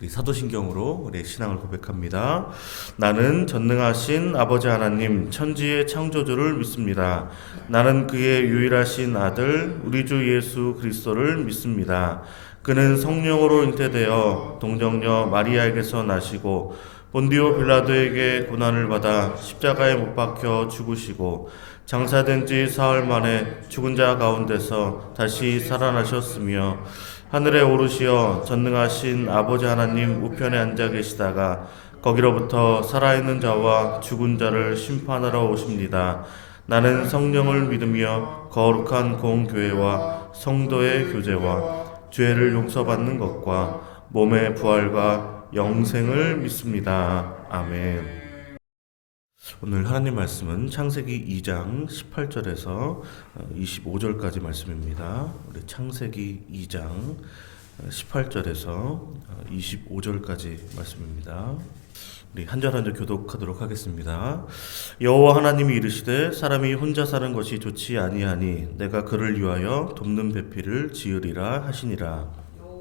우리 사도신경으로 우리 신앙을 고백합니다. 나는 전능하신 아버지 하나님 천지의 창조주를 믿습니다. 나는 그의 유일하신 아들 우리 주 예수 그리스도를 믿습니다. 그는 성령으로 잉태되어 동정녀 마리아에게서 나시고 본디오 빌라도에게 고난을 받아 십자가에 못 박혀 죽으시고 장사된 지 사흘 만에 죽은 자 가운데서 다시 살아나셨으며 하늘에 오르시어 전능하신 아버지 하나님 우편에 앉아 계시다가 거기로부터 살아있는 자와 죽은 자를 심판하러 오십니다. 나는 성령을 믿으며 거룩한 공교회와 성도의 교제와 죄를 용서받는 것과 몸의 부활과 영생을 믿습니다. 아멘. 오늘 하나님 말씀은 창세기 2장 18절에서 25절까지 말씀입니다. 우리 창세기 2장 18절에서 25절까지 말씀입니다. 우리 한 절 한 절 교독하도록 하겠습니다. 여호와 하나님이 이르시되 사람이 혼자 사는 것이 좋지 아니하니 내가 그를 위하여 돕는 배필을 지으리라 하시니라.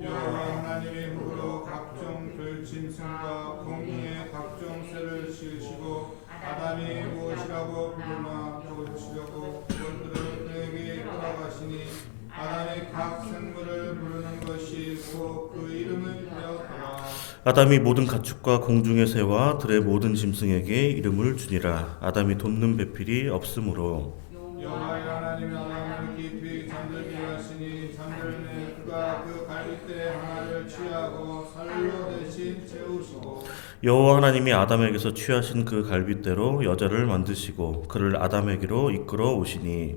여호와 하나님의 흙으로 각종 별짐승과 공중의 각종 새를 지으시고 아담이 무엇이라고 부르나 고치려고 그것들을 그에게 허락하시니 아담이 각 생물을 부르는 것이 곧 그 이름을 되었더라. 아담이 모든 가축과 공중의 새와 들의 모든 짐승에게 이름을 주니라. 아담이 돕는 배필이 없으므로 여호와 하나님이 아담을 깊이 잠들게 하시니 잠들매 그가 그 갈빗대 하나를 취하고 살로 대신 채우시고 여호와 하나님이 아담에게서 취하신 그 갈빗대로 여자를 만드시고 그를 아담에게로 이끌어 오시니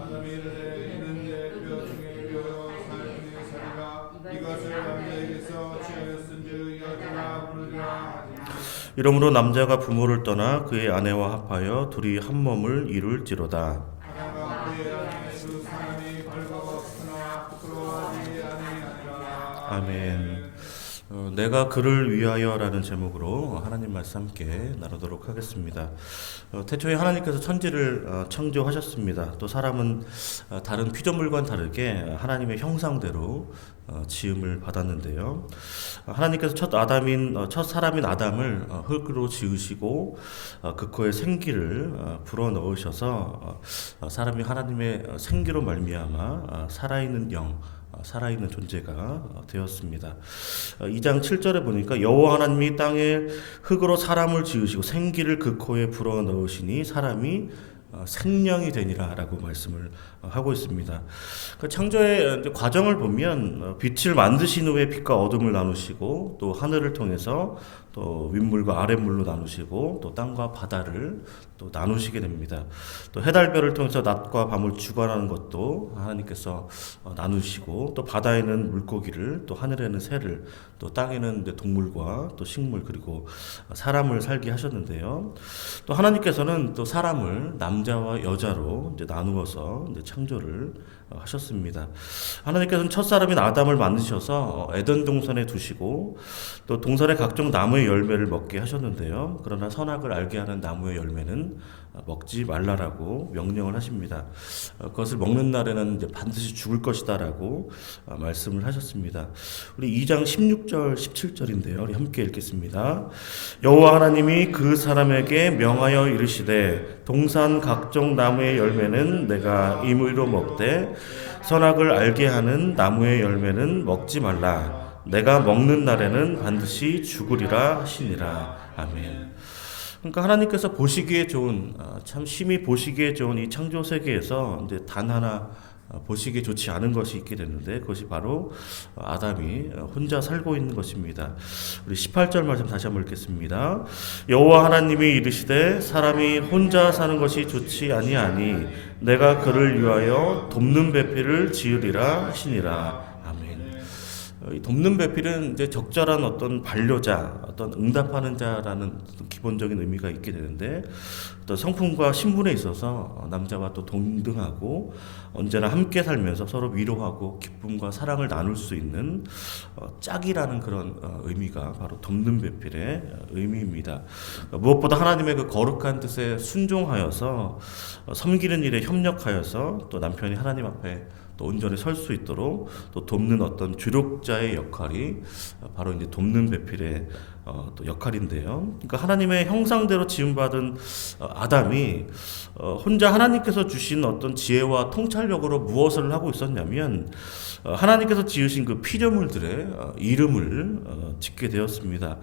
아담이 이르되 이는 내 뼈 중에 뼈요 살 중에 살이라 이것을 남자에게서 취하였은즉 여자라 부르리라 하시니 이러므로 남자가 부모를 떠나 그의 아내와 합하여 둘이 한 몸을 이룰지로다. 아담과 그의 아내 두 사람이 벌거벗으나 부끄러워하지 아니하니라. 아멘. 내가 그를 위하여라는 제목으로 하나님 말씀 함께 나누도록 하겠습니다. 태초에 하나님께서 천지를 창조하셨습니다. 또 사람은 다른 피조물과는 다르게 하나님의 형상대로 지음을 받았는데요. 하나님께서 첫 사람인 아담을 흙으로 지으시고 그 코에 생기를 불어 넣으셔서 사람이 하나님의 생기로 말미암아 살아있는 영 살아있는 존재가 되었습니다. 2장 7절에 보니까 여호와 하나님이 땅에 흙으로 사람을 지으시고 생기를 그 코에 불어 넣으시니 사람이 생명이 되니라라고 말씀을 하고 있습니다. 그 창조의 과정을 보면 빛을 만드신 후에 빛과 어둠을 나누시고 또 하늘을 통해서 또 윗물과 아랫물로 나누시고 또 땅과 바다를 또 나누시게 됩니다. 또 해달별을 통해서 낮과 밤을 주관하는 것도 하나님께서 나누시고 또 바다에는 물고기를 또 하늘에는 새를 또 땅에는 동물과 또 식물 그리고 사람을 살게 하셨는데요. 또 하나님께서는 또 사람을 남자와 여자로 나누어서 창조를 하셨습니다. 하나님께서는 첫 사람인 아담을 만드셔서 에덴 동산에 두시고 또 동산의 각종 나무의 열매를 먹게 하셨는데요. 그러나 선악을 알게 하는 나무의 열매는 먹지 말라라고 명령을 하십니다. 그것을 먹는 날에는 이제 반드시 죽을 것이다라고 말씀을 하셨습니다. 우리 2장 16절 17절인데요. 우리 함께 읽겠습니다. 여호와 하나님이 그 사람에게 명하여 이르시되 동산 각종 나무의 열매는 내가 임의로 먹되 선악을 알게 하는 나무의 열매는 먹지 말라. 내가 먹는 날에는 반드시 죽으리라 하시니라. 아멘. 그러니까 하나님께서 보시기에 좋은 참 심히 보시기에 좋은 이 창조 세계에서 이제 단 하나 보시기에 좋지 않은 것이 있게 됐는데 그것이 바로 아담이 혼자 살고 있는 것입니다. 우리 18절 말씀 다시 한번 읽겠습니다. 여호와 하나님이 이르시되 사람이 혼자 사는 것이 좋지 아니하니 내가 그를 위하여 돕는 배필을 지으리라 하시니라. 이 돕는 배필은 이제 적절한 어떤 반려자, 어떤 응답하는 자라는 어떤 기본적인 의미가 있게 되는데 어떤 성품과 신분에 있어서 남자와 또 동등하고 언제나 함께 살면서 서로 위로하고 기쁨과 사랑을 나눌 수 있는 짝이라는 그런 의미가 바로 돕는 배필의 의미입니다. 무엇보다 하나님의 그 거룩한 뜻에 순종하여서 섬기는 일에 협력하여서 또 남편이 하나님 앞에 또 온전히 설 수 있도록 또 돕는 어떤 주력자의 역할이 바로 이제 돕는 배필의 또 역할인데요. 그러니까 하나님의 형상대로 지음받은 아담이 혼자 하나님께서 주신 어떤 지혜와 통찰력으로 무엇을 하고 있었냐면 하나님께서 지으신 그 피조물들의 이름을 짓게 되었습니다.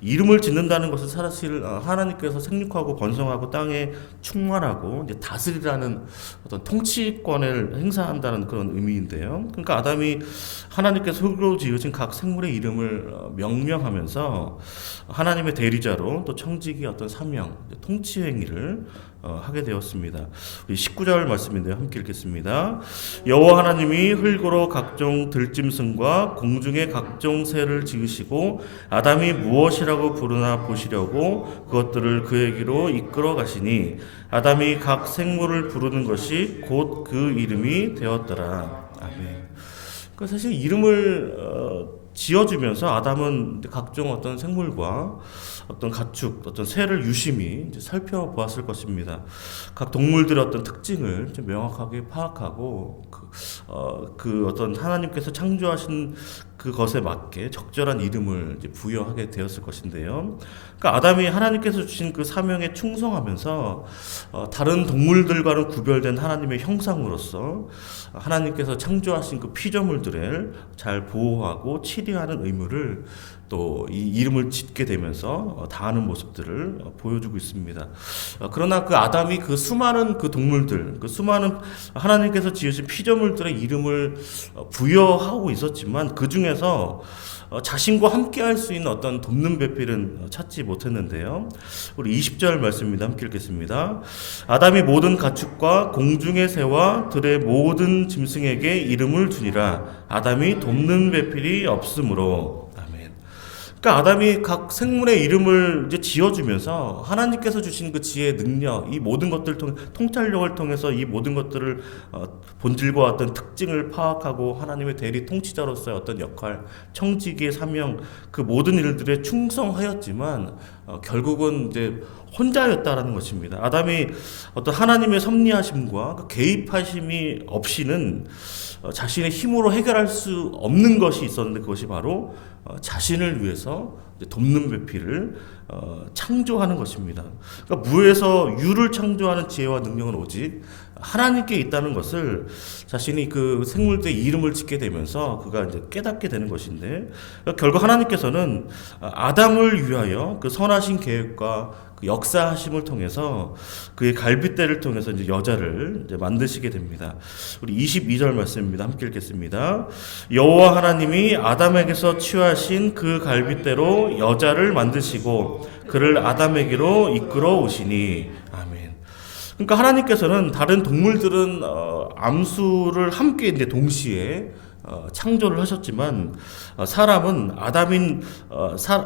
이름을 짓는다는 것은 사실 하나님께서 생육하고 번성하고 땅에 충만하고 이제 다스리라는 어떤 통치권을 행사한다는 그런 의미인데요. 그러니까 아담이 하나님께서 흙으로 지으신 각 생물의 이름을 명명하면서 하나님의 대리자로 또 청지기 어떤 사명, 통치 행위를 하게 되었습니다. 우리 19절 말씀인데요. 함께 읽겠습니다. 여호와 하나님이 흙으로 각종 들짐승과 공중의 각종 새를 지으시고 아담이 무엇이라고 부르나 보시려고 그것들을 그에게로 이끌어 가시니 아담이 각 생물을 부르는 것이 곧 그 이름이 되었더라. 아멘. 그러니까 사실 이름을 지어주면서 아담은 각종 어떤 생물과 어떤 가축, 어떤 새를 유심히 이제 살펴보았을 것입니다. 각 동물들의 어떤 특징을 좀 명확하게 파악하고 그 어떤 하나님께서 창조하신 그것에 맞게 적절한 이름을 이제 부여하게 되었을 것인데요. 그러니까 아담이 하나님께서 주신 그 사명에 충성하면서 다른 동물들과는 구별된 하나님의 형상으로서 하나님께서 창조하신 그 피조물들을 잘 보호하고 치료하는 의무를 또 이 이름을 짓게 되면서 다하는 모습들을 보여주고 있습니다. 그러나 그 아담이 그 수많은 그 동물들, 그 수많은 하나님께서 지으신 피조물들의 이름을 부여하고 있었지만 그 중에서 자신과 함께 할 수 있는 어떤 돕는 배필은 찾지 못했는데요. 우리 20절 말씀입니다. 함께 읽겠습니다. 아담이 모든 가축과 공중의 새와 들의 모든 짐승에게 이름을 주니라. 아담이 돕는 배필이 없으므로. 그러니까 아담이 각 생물의 이름을 이제 지어주면서 하나님께서 주신 그 지혜의 능력, 이 모든 것들을 통해 통찰력을 통해서 이 모든 것들을 본질과 어떤 특징을 파악하고 하나님의 대리 통치자로서의 어떤 역할, 청지기의 사명, 그 모든 일들에 충성하였지만 결국은 이제 혼자였다라는 것입니다. 아담이 어떤 하나님의 섭리하심과 그 개입하심이 없이는 자신의 힘으로 해결할 수 없는 것이 있었는데 그것이 바로 자신을 위해서 돕는 배필을 창조하는 것입니다. 그러니까 무에서 유를 창조하는 지혜와 능력은 오직 하나님께 있다는 것을 자신이 그 생물들의 이름을 짓게 되면서 그가 이제 깨닫게 되는 것인데 결국 하나님께서는 아담을 위하여 그 선하신 계획과 그 역사하심을 통해서 그의 갈빗대를 통해서 이제 여자를 이제 만드시게 됩니다. 우리 22절 말씀입니다. 함께 읽겠습니다. 여호와 하나님이 아담에게서 취하신 그 갈빗대로 여자를 만드시고 그를 아담에게로 이끌어 오시니. 아멘. 그러니까 하나님께서는 다른 동물들은 암수를 함께 이제 동시에 창조를 하셨지만 사람은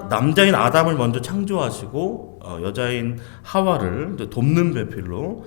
남자인 아담을 먼저 창조하시고 여자인 하와를 돕는 배필로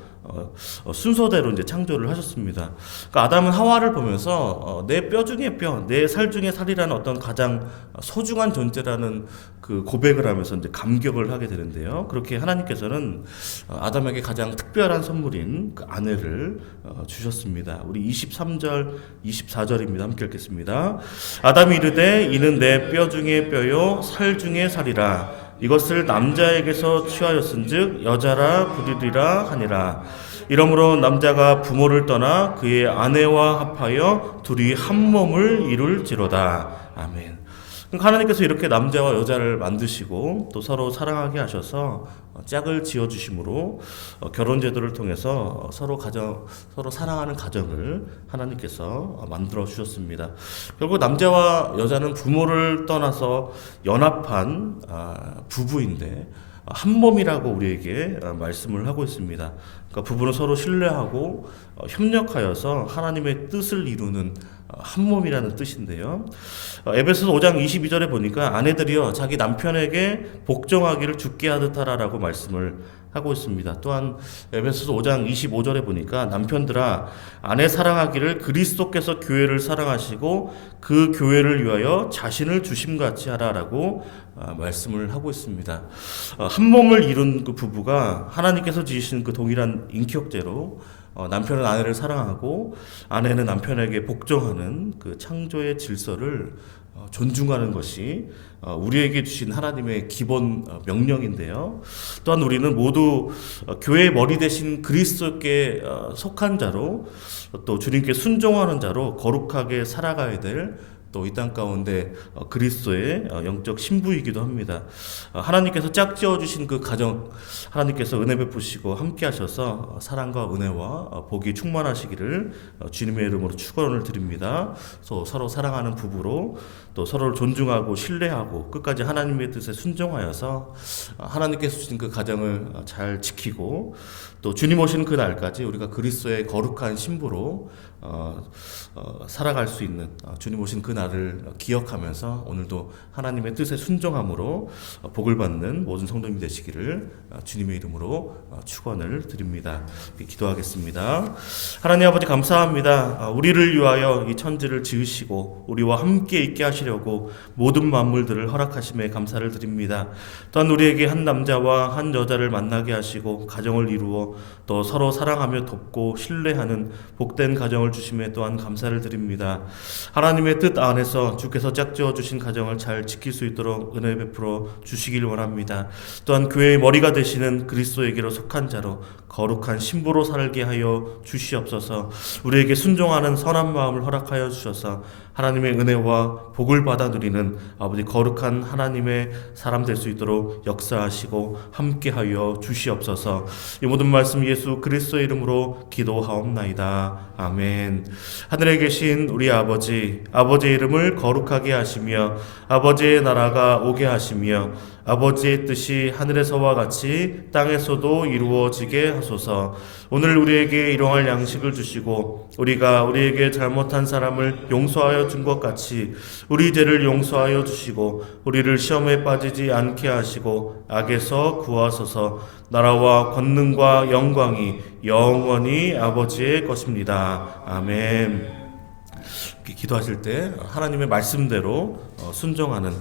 순서대로 이제 창조를 하셨습니다. 그러니까 아담은 하와를 보면서 내 뼈 중에 뼈, 내 살 중에 살이라는 어떤 가장 소중한 존재라는 그 고백을 하면서 이제 감격을 하게 되는데요. 그렇게 하나님께서는 아담에게 가장 특별한 선물인 그 아내를 주셨습니다. 우리 23절, 24절입니다. 함께 읽겠습니다. 아담이 이르되 이는 내 뼈 중에 뼈요 살 중에 살이라. 이것을 남자에게서 취하였은즉 여자라 부르리라 하니라. 이러므로 남자가 부모를 떠나 그의 아내와 합하여 둘이 한 몸을 이룰지로다. 아멘. 그러니까 하나님께서 이렇게 남자와 여자를 만드시고 또 서로 사랑하게 하셔서 짝을 지어주심으로 결혼 제도를 통해서 서로 사랑하는 가정을 하나님께서 만들어 주셨습니다. 결국 남자와 여자는 부모를 떠나서 연합한 부부인데 한 몸이라고 우리에게 말씀을 하고 있습니다. 그러니까 부부는 서로 신뢰하고 협력하여서 하나님의 뜻을 이루는 한 몸이라는 뜻인데요. 에베소서 5장 22절에 보니까 아내들이여 자기 남편에게 복종하기를 주께 하듯 하라라고 말씀을 하고 있습니다. 또한 에베소서 5장 25절에 보니까 남편들아 아내 사랑하기를 그리스도께서 교회를 사랑하시고 그 교회를 위하여 자신을 주심같이 하라라고 말씀을 하고 있습니다. 한 몸을 이룬 그 부부가 하나님께서 지으신 그 동일한 인격제로 남편은 아내를 사랑하고 아내는 남편에게 복종하는 그 창조의 질서를 존중하는 것이 우리에게 주신 하나님의 기본 명령인데요. 또한 우리는 모두 교회의 머리 대신 그리스도께 속한 자로 또 주님께 순종하는 자로 거룩하게 살아가야 될 또 이 땅 가운데 그리스도의 영적 신부이기도 합니다. 하나님께서 짝지어 주신 그 가정 하나님께서 은혜 베푸시고 함께 하셔서 사랑과 은혜와 복이 충만하시기를 주님의 이름으로 축원을 드립니다. 서로 사랑하는 부부로 또 서로를 존중하고 신뢰하고 끝까지 하나님의 뜻에 순종하여서 하나님께서 주신 그 가정을 잘 지키고 또 주님 오시는 그 날까지 우리가 그리스도의 거룩한 신부로 살아갈 수 있는 주님 오신 그 날을 기억하면서 오늘도 하나님의 뜻에 순종함으로 복을 받는 모든 성도님 되시기를 주님의 이름으로 축원을 드립니다. 기도하겠습니다. 하나님 아버지 감사합니다. 우리를 위하여 이 천지를 지으시고 우리와 함께 있게 하시려고 모든 만물들을 허락하심에 감사를 드립니다. 또한 우리에게 한 남자와 한 여자를 만나게 하시고 가정을 이루어 또 서로 사랑하며 돕고 신뢰하는 복된 가정을 주심에 또한 감사를 드립니다. 하나님의 뜻 안에서 주께서 짝지어 주신 가정을 잘 지킬 수 있도록 은혜 베풀어 주시길 원합니다. 또한 교회의 머리가 되시는 그리스도에게로 속한 자로 거룩한 신부로 살게 하여 주시옵소서. 우리에게 순종하는 선한 마음을 허락하여 주셔서 하나님의 은혜와 복을 받아 누리는 아버지 거룩한 하나님의 사람 될 수 있도록 역사하시고 함께하여 주시옵소서. 이 모든 말씀 예수 그리스도의 이름으로 기도하옵나이다. 아멘. 하늘에 계신 우리 아버지, 아버지의 이름을 거룩하게 하시며 아버지의 나라가 오게 하시며 아버지의 뜻이 하늘에서와 같이 땅에서도 이루어지게 하소서. 오늘 우리에게 일용할 양식을 주시고 우리가 우리에게 잘못한 사람을 용서하여 준 것 같이 우리 죄를 용서하여 주시고 우리를 시험에 빠지지 않게 하시고 악에서 구하소서. 나라와 권능과 영광이 영원히 아버지의 것입니다. 아멘. 기도하실 때 하나님의 말씀대로 순종하는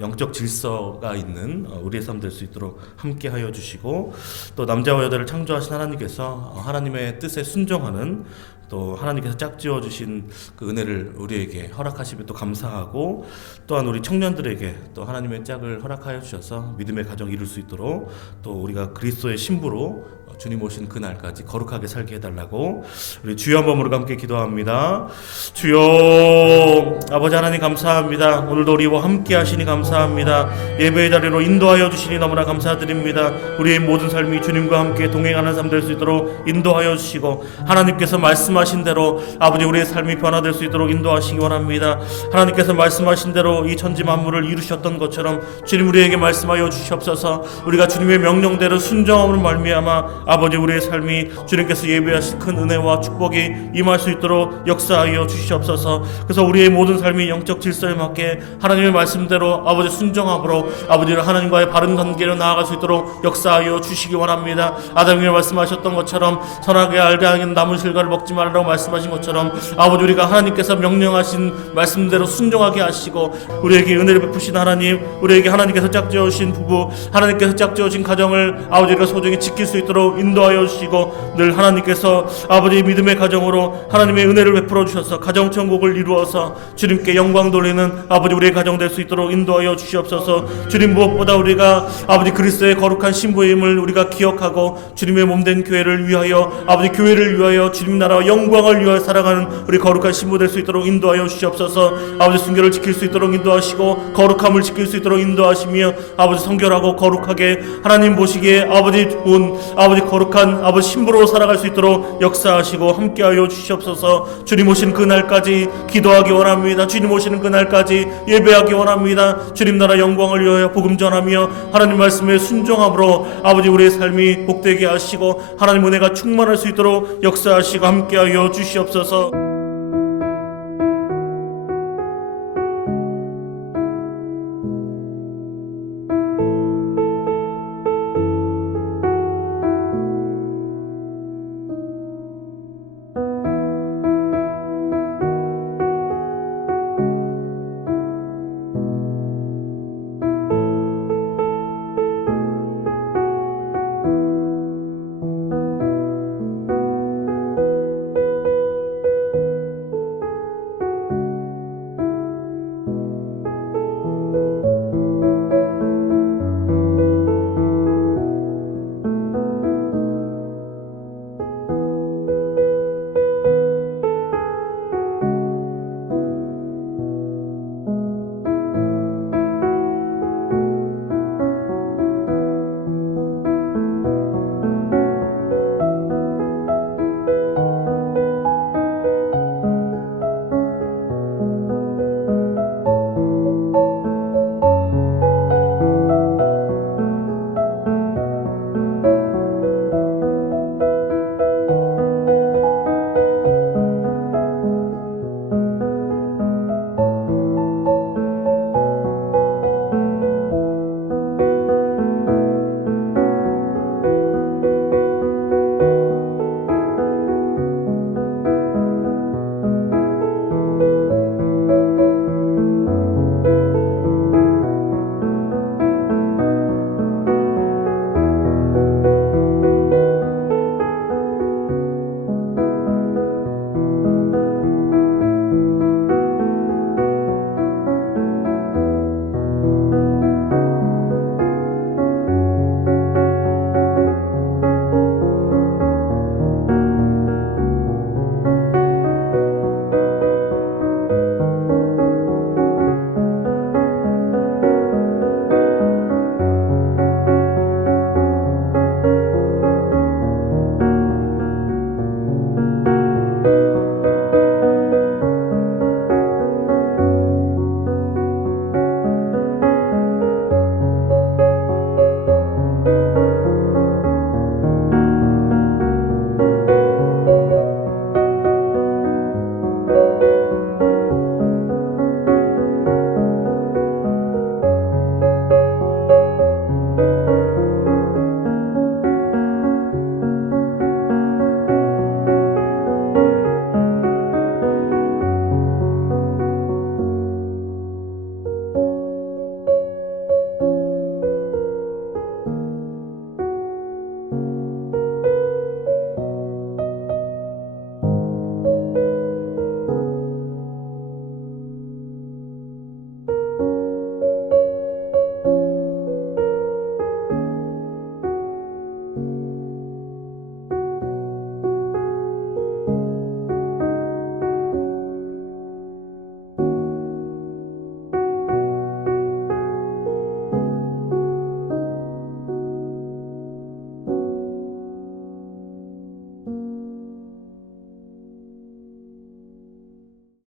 영적 질서가 있는 우리의 삶 될 수 있도록 함께 하여 주시고 또 남자와 여자를 창조하신 하나님께서 하나님의 뜻에 순종하는 또 하나님께서 짝지어 주신 그 은혜를 우리에게 허락하시며 또 감사하고 또한 우리 청년들에게 또 하나님의 짝을 허락하여 주셔서 믿음의 가정 이룰 수 있도록 또 우리가 그리스도의 신부로 주님 오신 그날까지 거룩하게 살게 해달라고 우리 주여 한번 우리가 함께 기도합니다. 주여 아버지 하나님 감사합니다. 오늘도 우리와 함께 하시니 감사합니다. 예배의 자리로 인도하여 주시니 너무나 감사드립니다. 우리의 모든 삶이 주님과 함께 동행하는 삶 될 수 있도록 인도하여 주시고 하나님께서 말씀하신 대로 아버지 우리의 삶이 변화될 수 있도록 인도하시기 원합니다. 하나님께서 말씀하신 대로 이 천지 만물을 이루셨던 것처럼 주님 우리에게 말씀하여 주시옵소서. 우리가 주님의 명령대로 순종함으로 말미암아 아버지 우리의 삶이 주님께서 예배하신 큰 은혜와 축복이 임할 수 있도록 역사하여 주시옵소서. 그래서 우리의 모든 삶이 영적 질서에 맞게 하나님의 말씀대로 아버지 순종함으로 아버지를 하나님과의 바른 관계로 나아갈 수 있도록 역사하여 주시기 원합니다. 아담이 말씀하셨던 것처럼 선하게 알게 하는 나무 실과를 먹지 말라고 말씀하신 것처럼 아버지 우리가 하나님께서 명령하신 말씀대로 순종하게 하시고 우리에게 은혜를 베푸신 하나님, 우리에게 하나님께서 짝지어 주신 부부, 하나님께서 짝지어 주신 가정을 아버지가 소중히 지킬 수 있도록 인도하여 주시고 늘 하나님께서 아버지 믿음의 가정으로 하나님의 은혜를 베풀어 주셔서 가정 천국을 이루어서 주님께 영광 돌리는 아버지 우리의 가정 될 수 있도록 인도하여 주시옵소서. 주님 무엇보다 우리가 아버지 그리스도의 거룩한 신부임을 우리가 기억하고 주님의 몸된 교회를 위하여 아버지 교회를 위하여 주님 나라와 영광을 위하여 살아가는 우리 거룩한 신부 될 수 있도록 인도하여 주시옵소서. 아버지 순결을 지킬 수 있도록 인도하시고 거룩함을 지킬 수 있도록 인도하시며 아버지 성결하고 거룩하게 하나님 보시기에 아버지 좋은 아버지 거룩한 아버지 신부로 살아갈 수 있도록 역사하시고 함께하여 주시옵소서. 주님 오시는 그날까지 기도하기 원합니다. 주님 오시는 그날까지 예배하기 원합니다. 주님 나라 영광을 위하여 복음 전하며 하나님 말씀에 순종함으로 아버지 우리의 삶이 복되게 하시고 하나님 은혜가 충만할 수 있도록 역사하시고 함께하여 주시옵소서.